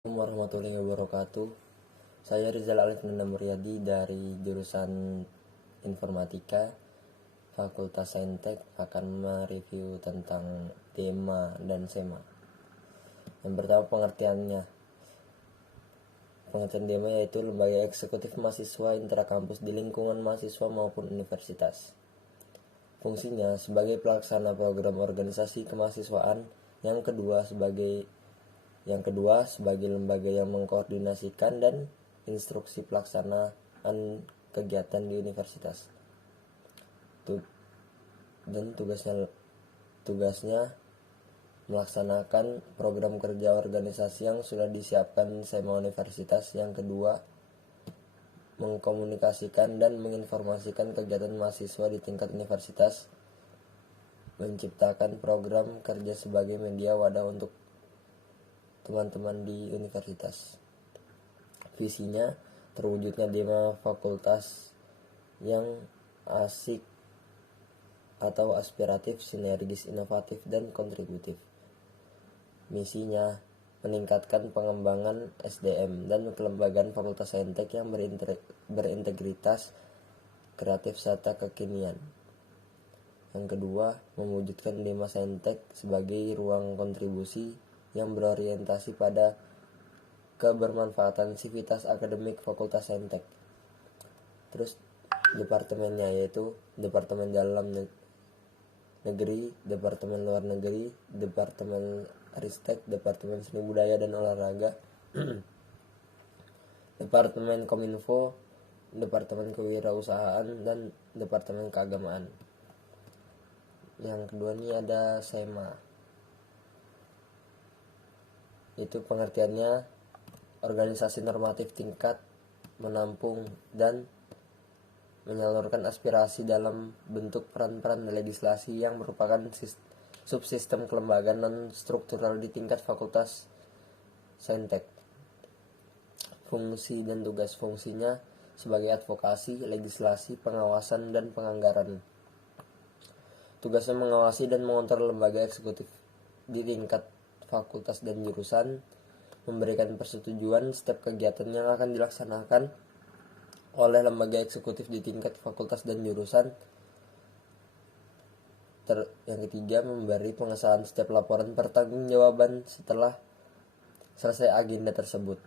Assalamualaikum warahmatullahi wabarakatuh. Saya Rizal Alif Nanda Muryadi dari jurusan Informatika Fakultas Saintek akan mereview tentang DEMA dan SEMA. Yang pertama pengertiannya. Pengertian DEMA yaitu lembaga eksekutif mahasiswa intrakampus di lingkungan mahasiswa maupun universitas. Fungsinya sebagai pelaksana program organisasi kemahasiswaan. Yang kedua sebagai lembaga yang mengkoordinasikan dan instruksi pelaksanaan kegiatan di universitas. Dan tugasnya melaksanakan program kerja organisasi yang sudah disiapkan SEMA universitas. Yang kedua, mengkomunikasikan dan menginformasikan kegiatan mahasiswa di tingkat universitas, menciptakan program kerja sebagai media wadah untuk teman-teman di universitas. Visinya terwujudnya DEMA fakultas yang asik atau aspiratif, sinergis, inovatif, dan kontributif. Misinya meningkatkan pengembangan SDM dan kelembagaan fakultas saintek yang berintegritas, kreatif, serta kekinian. Yang kedua, mewujudkan DEMA Saintek sebagai ruang kontribusi yang berorientasi pada kebermanfaatan sivitas akademik fakultas saintek. Terus departemennya yaitu Departemen Dalam Negeri, Departemen Luar Negeri, Departemen Ristek, Departemen Seni Budaya dan Olahraga, Departemen Kominfo, Departemen Kewirausahaan, dan Departemen Keagamaan. Yang kedua ini ada SEMA. Itu pengertiannya organisasi normatif tingkat menampung dan menyalurkan aspirasi dalam bentuk peran-peran legislasi yang merupakan subsistem kelembagaan non-struktural di tingkat fakultas saintek. Fungsi dan tugas fungsinya sebagai advokasi, legislasi, pengawasan, dan penganggaran. Tugasnya mengawasi dan mengontrol lembaga eksekutif di tingkat fakultas dan jurusan, memberikan persetujuan setiap kegiatan yang akan dilaksanakan oleh lembaga eksekutif di tingkat fakultas dan jurusan. Yang ketiga, memberi pengesahan setiap laporan pertanggungjawaban setelah selesai agenda tersebut.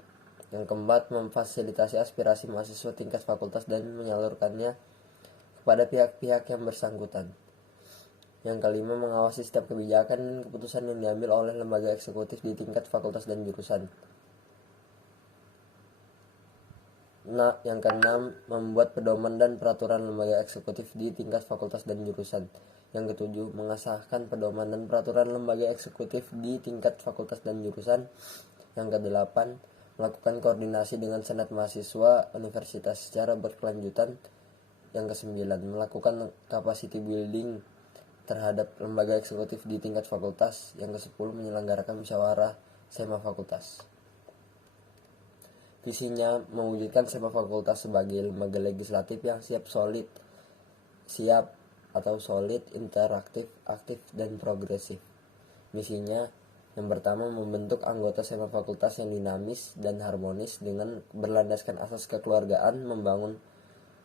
Yang keempat, memfasilitasi aspirasi mahasiswa tingkat fakultas dan menyalurkannya kepada pihak-pihak yang bersangkutan. Yang kelima, mengawasi setiap kebijakan dan keputusan yang diambil oleh lembaga eksekutif di tingkat fakultas dan jurusan. Yang keenam, membuat pedoman dan peraturan lembaga eksekutif di tingkat fakultas dan jurusan. Yang ketujuh, mengesahkan pedoman dan peraturan lembaga eksekutif di tingkat fakultas dan jurusan. Yang kedelapan, melakukan koordinasi dengan senat mahasiswa universitas secara berkelanjutan. Yang kesembilan, melakukan capacity building terhadap lembaga eksekutif di tingkat fakultas. Yang ke-10, menyelenggarakan musyawarah SEMA fakultas. Visinya mewujudkan SEMA fakultas sebagai lembaga legislatif yang solid, interaktif, aktif, dan progresif. Misinya yang pertama, membentuk anggota SEMA fakultas yang dinamis dan harmonis dengan berlandaskan asas kekeluargaan, membangun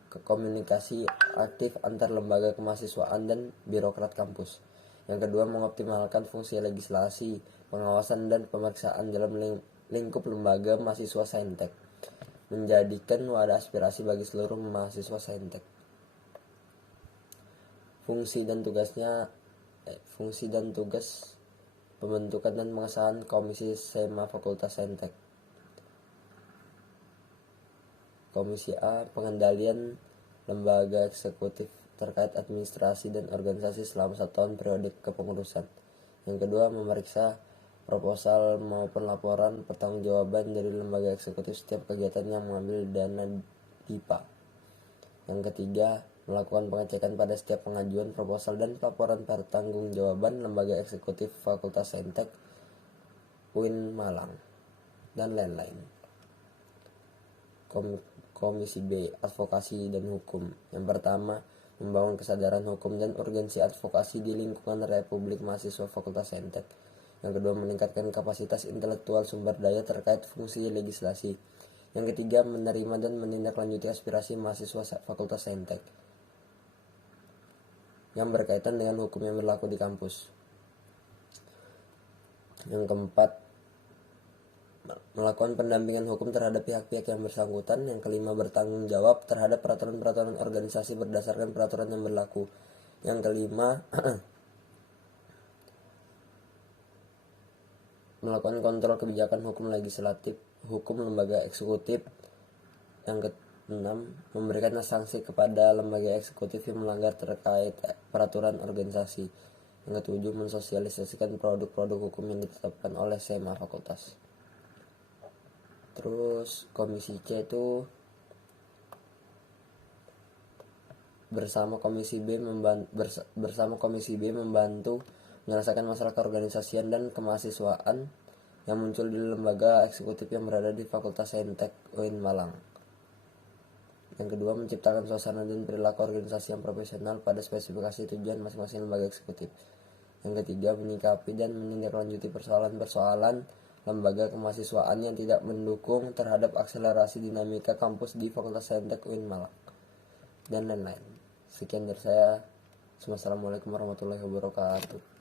komunikasi aktif antar lembaga kemahasiswaan dan birokrat kampus. Yang kedua, mengoptimalkan fungsi legislasi, pengawasan, dan pemeriksaan dalam lingkup lembaga mahasiswa saintek, menjadikan wadah aspirasi bagi seluruh mahasiswa saintek. Fungsi dan tugas pembentukan dan pengesahan Komisi SEMA Fakultas Saintek. Komisi A, pengendalian lembaga eksekutif terkait administrasi dan organisasi selama 1 tahun periode kepengurusan. Yang kedua, memeriksa proposal maupun laporan pertanggungjawaban dari lembaga eksekutif setiap kegiatan yang mengambil dana DIPA. Yang ketiga, melakukan pengecekan pada setiap pengajuan proposal dan laporan pertanggungjawaban lembaga eksekutif Fakultas Saintek UIN Malang dan lain-lain. Komisi B, advokasi dan hukum. Yang pertama, membangun kesadaran hukum dan urgensi advokasi di lingkungan Republik Mahasiswa Fakultas Saintek. Yang kedua, meningkatkan kapasitas intelektual sumber daya terkait fungsi legislasi. Yang ketiga, menerima dan menindaklanjuti aspirasi mahasiswa Fakultas Saintek yang berkaitan dengan hukum yang berlaku di kampus. Yang keempat, melakukan pendampingan hukum terhadap pihak-pihak yang bersangkutan. Yang kelima, bertanggung jawab terhadap peraturan-peraturan organisasi berdasarkan peraturan yang berlaku. Yang kelima, melakukan kontrol kebijakan hukum legislatif, hukum lembaga eksekutif. Yang keenam, memberikan sanksi kepada lembaga eksekutif yang melanggar terkait peraturan organisasi. Yang ketujuh, mensosialisasikan produk-produk hukum yang ditetapkan oleh SMA fakultas. Terus komisi C itu bersama komisi B membantu menyelesaikan masalah keorganisasian dan kemahasiswaan yang muncul di lembaga eksekutif yang berada di Fakultas Saintek UIN Malang. Yang kedua, menciptakan suasana dan perilaku organisasi yang profesional pada spesifikasi tujuan masing-masing lembaga eksekutif. Yang ketiga, menyikapi dan menindaklanjuti persoalan-persoalan lembaga kemahasiswaan yang tidak mendukung terhadap akselerasi dinamika kampus di Fakultas Saintek UIN Malang, dan lain-lain. Sekian dari saya. Wassalamualaikum warahmatullahi wabarakatuh.